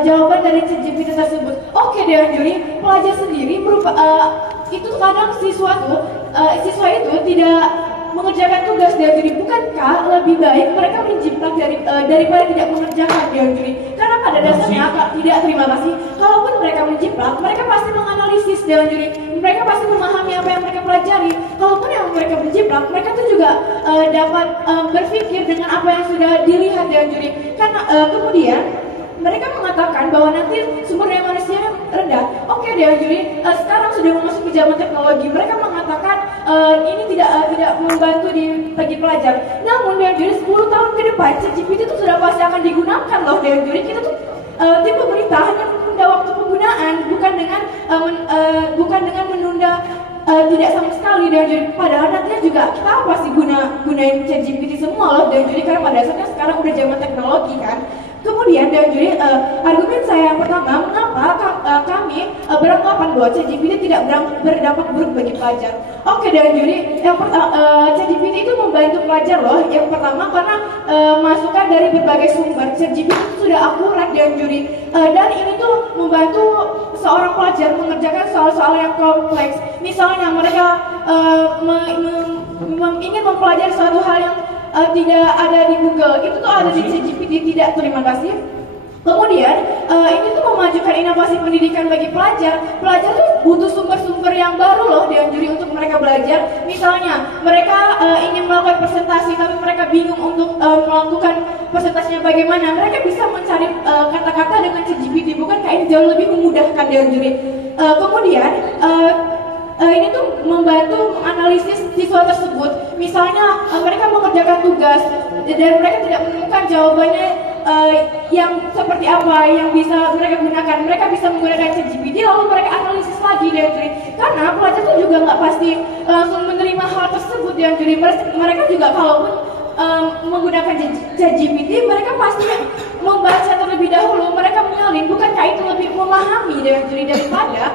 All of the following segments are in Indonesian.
jawaban dari ChatGPT tersebut. Oke Dewan Juri, pelajar sendiri itu kadang siswa itu tidak mengerjakan tugas Dewan Juri. Bukankah lebih baik mereka menjiplak daripada tidak mengerjakan Dewan Juri? Karena pada dasarnya tidak, terima kasih. Kalaupun mereka menjiplak, mereka pasti menganalisis Dewan Juri. Mereka pasti memahami apa yang mereka pelajari. Kalaupun yang mereka menjiplak, mereka tuh juga dapat berpikir dengan apa yang sudah dilihat Dewan Juri. Karena kemudian mereka mengatakan bahwa nanti sumber daya manusia rendah. Oke Dewan Juri, sekarang sudah memasuki zaman teknologi. Mereka mengatakan ini tidak membantu bagi pelajar. Namun Dewan Juri, 10 tahun ke depan ChatGPT itu sudah pasti akan digunakan loh Dewan Juri. Kita tuh tim pemerintah hanya menunda waktu penggunaan, bukan dengan menunda tidak sama sekali Dewan Juri. Padahal nantinya juga kita pasti gunain ChatGPT semua loh Dewan Juri, karena pada dasarnya sekarang udah zaman teknologi kan. Kemudian Dewan Juri, argumen saya yang pertama, mengapa kami beranggapan bahwa ChatGPT tidak berdampak buruk bagi pelajar. Oke Dewan Juri, ChatGPT itu membantu pelajar loh. Yang pertama karena masukan dari berbagai sumber. ChatGPT itu sudah akurat Dewan Juri, dan ini tuh membantu seorang pelajar mengerjakan soal-soal yang kompleks. Misalnya mereka ingin mempelajari suatu hal yang tidak ada di Google, itu tuh ada di ChatGPT. Tidak, terima kasih. Kemudian ini tuh memajukan inovasi pendidikan bagi pelajar. Pelajar tuh butuh sumber-sumber yang baru loh Dewan Juri untuk mereka belajar. Misalnya mereka ingin melakukan presentasi tapi mereka bingung untuk melakukan presentasinya bagaimana. Mereka bisa mencari kata-kata dengan ChatGPT. Bukankah ini jauh lebih memudahkan Dewan Juri? Kemudian ini tuh membantu menganalisis siswa tersebut. Misalnya mereka mengerjakan tugas dan mereka tidak menemukan jawabannya yang seperti apa yang bisa mereka gunakan. Mereka bisa menggunakan ChatGPT lalu mereka analisis lagi Dewan Juri. Karena pelajar tuh juga nggak pasti langsung menerima hal tersebut Dewan Juri. Mereka juga kalaupun menggunakan ChatGPT, mereka pasti membaca terlebih dahulu. Mereka menyalin, bukankah itu lebih memahami Dewan Juri daripada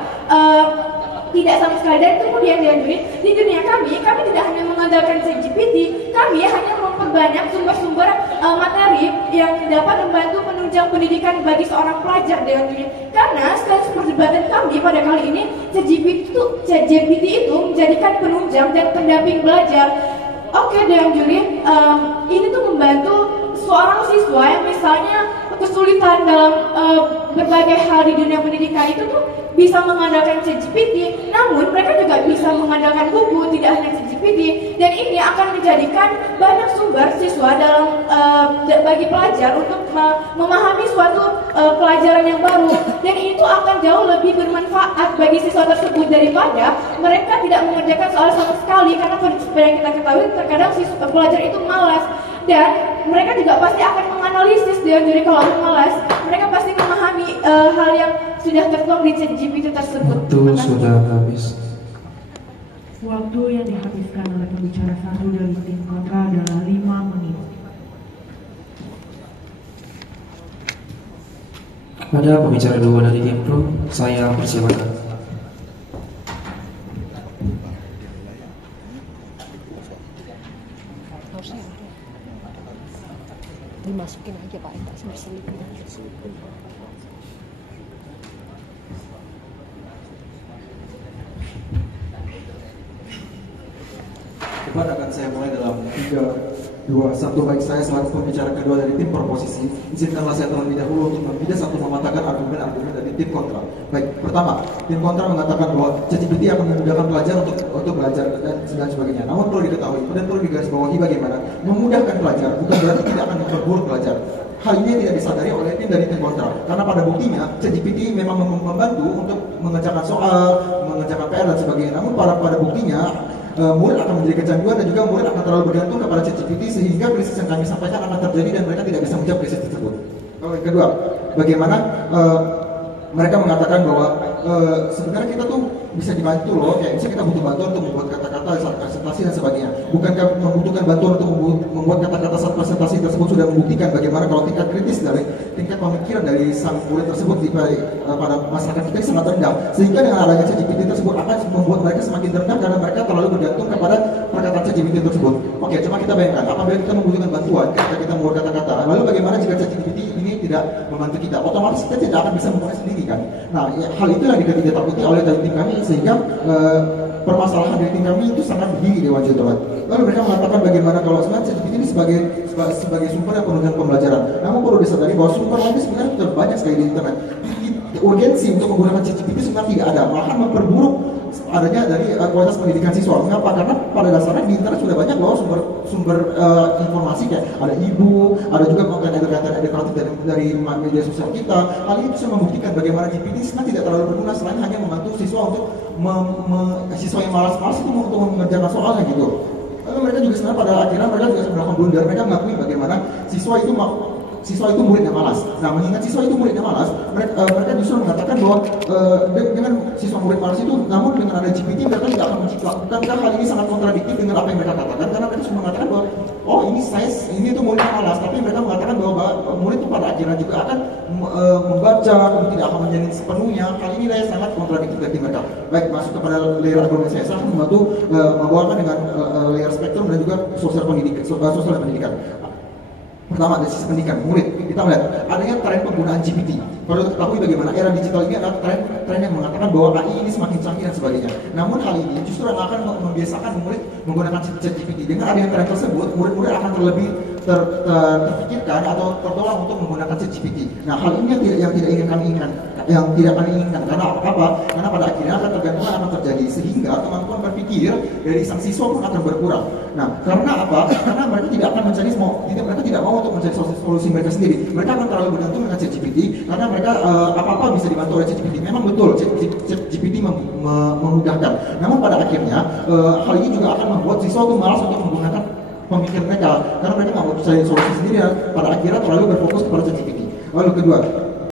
tidak sama sekali. Dan kemudian Dewan Juri, di dunia kami tidak hanya mengandalkan ChatGPT, kami hanya memperbanyak sumber-sumber materi yang dapat membantu menunjang pendidikan bagi seorang pelajar Dewan Juri. Karena setelah perdebatan kami pada kali ini, ChatGPT itu menjadikan penunjang dan pendamping belajar. Oke Dewan Juri, ini tuh membantu seorang siswa yang misalnya kesulitan dalam berbagai hal di dunia pendidikan itu tuh bisa mengandalkan ChatGPT, namun mereka juga bisa mengandalkan buku, tidak hanya ChatGPT, dan ini akan menjadikan banyak sumber siswa dalam bagi pelajar untuk memahami suatu pelajaran yang baru, dan itu akan jauh lebih bermanfaat bagi siswa tersebut daripada mereka tidak mengerjakan soal sama sekali. Karena seperti yang kita ketahui, terkadang pelajar itu malas, dan mereka juga pasti akan menganalisis Dewan Juri. Kalau malas, mereka pasti memahami hal yang sudah tertuang di ChatGPT tersebut. Waktu sudah habis. Waktu yang dihabiskan oleh pembicara satu dari tim kontra adalah 5 menit. Ada pembicara 2 dari tim pro, saya persilakan. Dimasukin aja Pak, tak selipin. Debat akan saya mulai dalam 3, 2, 1. Baik, saya selaku pembicara kedua dari tim proposisi, izinkanlah saya terlebih dahulu untuk membidah satu mematahkan argumen-argumen dari tim kontra. Baik, pertama, tim kontra mengatakan bahwa ChatGPT akan memudahkan pelajar untuk belajar dan sebagainya. Namun perlu diketahui dan perlu digarisbawahi bagaimana memudahkan pelajar bukan berarti tidak akan memperburuk pelajar. Hal ini tidak disadari oleh tim dari tim kontra, karena pada buktinya ChatGPT memang membantu untuk mengerjakan soal, mengerjakan PR dan sebagainya. Namun pada buktinya murid akan menjadi kecanduan dan juga murid akan terlalu bergantung kepada ChatGPT sehingga krisis yang kami sampaikan akan terjadi dan mereka tidak bisa menjawab krisis tersebut. Yang kedua, bagaimana mereka mengatakan bahwa sebenarnya kita tuh bisa dibantu loh, kayak misalnya kita butuh bantuan untuk membuat kata-kata saat presentasi dan sebagainya. Bukankah membutuhkan bantuan untuk membuat kata-kata saat presentasi tersebut sudah membuktikan bagaimana kalau tingkat kritis dari tingkat pemikiran dari sang murid tersebut pada masyarakat kita sangat rendah, sehingga dengan adanya ChatGPT tersebut akan membuat mereka semakin rendah karena mereka terlalu bergantung kepada perkataan ChatGPT tersebut. Oke, coba kita bayangkan apabila kita membutuhkan bantuan ketika kita membuat kata-kata, lalu bagaimana jika ChatGPT ini tidak membantu kita, otomatis kita tidak akan bisa memulai sendiri kan. Nah, ya, hal itu yang ditakuti oleh tim kami, sehingga permasalahan dari tim kami itu sangat tinggi Dewan Jodhoan. Lalu mereka mengatakan bagaimana kalau sebenarnya ChatGPT ini sebagai sumber yang penunjang pembelajaran. Namun perlu disadari bahwa sumber lainnya sebenarnya sudah banyak sekali di internet. Urgensi untuk menggunakan ChatGPT sebenarnya tidak ada, bahkan memperburuk adanya dari kualitas pendidikan siswa. Mengapa? Karena pada dasarnya di internet sudah banyak loh sumber informasi, kayak ada e-book, ada juga konten edukatif dari media sosial kita. Hal ini bisa membuktikan bagaimana GPT sebenarnya tidak terlalu berguna selain hanya membantu siswa untuk siswa yang malas-malas itu untuk mengerjakan soalnya gitu. Lalu mereka juga sebenarnya pada akhirnya mereka juga melakukan blunder. Mereka mengakui bagaimana siswa itu murid yang malas. Nah, mengingat siswa itu murid yang malas, mereka justru mengatakan bahwa dengan siswa murid malas itu, namun dengan ada GPT mereka tidak akan menciptakan. Hal ini sangat kontradiktif dengan apa yang mereka katakan, karena mereka cuma mengatakan bahwa ini itu murid yang malas, tapi mereka mengatakan bahwa murid itu pada akhirnya juga akan membaca, kemudian tidak akan menjalani sepenuhnya. Hal ini sangat kontradiktif bagi mereka. Baik, masuk kepada layer argumen saya akan membantu membawakan dengan layer spektrum dan juga sosial pendidikan. Pertama, dari sisi pendidikan murid, kita melihat adanya tren penggunaan GPT. Perlu ketahui bagaimana era digital ini adalah tren yang mengatakan bahwa AI ini semakin canggih dan sebagainya. Namun hal ini justru yang akan membiasakan murid menggunakan ChatGPT. Dengan adanya tren tersebut, murid-murid akan terlebih terpikirkan atau terdorong untuk menggunakan ChatGPT. Nah, hal ini yang tidak kami inginkan. Karena apa? Karena pada akhirnya ketergantungan akan terjadi, sehingga kemampuan berpikir dari sang siswa pun akan berkurang. Nah, karena apa? Karena mereka tidak akan mereka tidak mau untuk mencari solusi mereka sendiri. Mereka akan terlalu bergantung dengan ChatGPT, karena mereka apa-apa bisa dibantu oleh ChatGPT. Memang betul ChatGPT memudahkan. Namun pada akhirnya hal ini juga akan membuat siswa itu malas untuk menggunakan pemikir mereka, karena mereka nggak mau cari solusi sendiri, dan pada akhirnya terlalu berfokus kepada ChatGPT. Lalu kedua,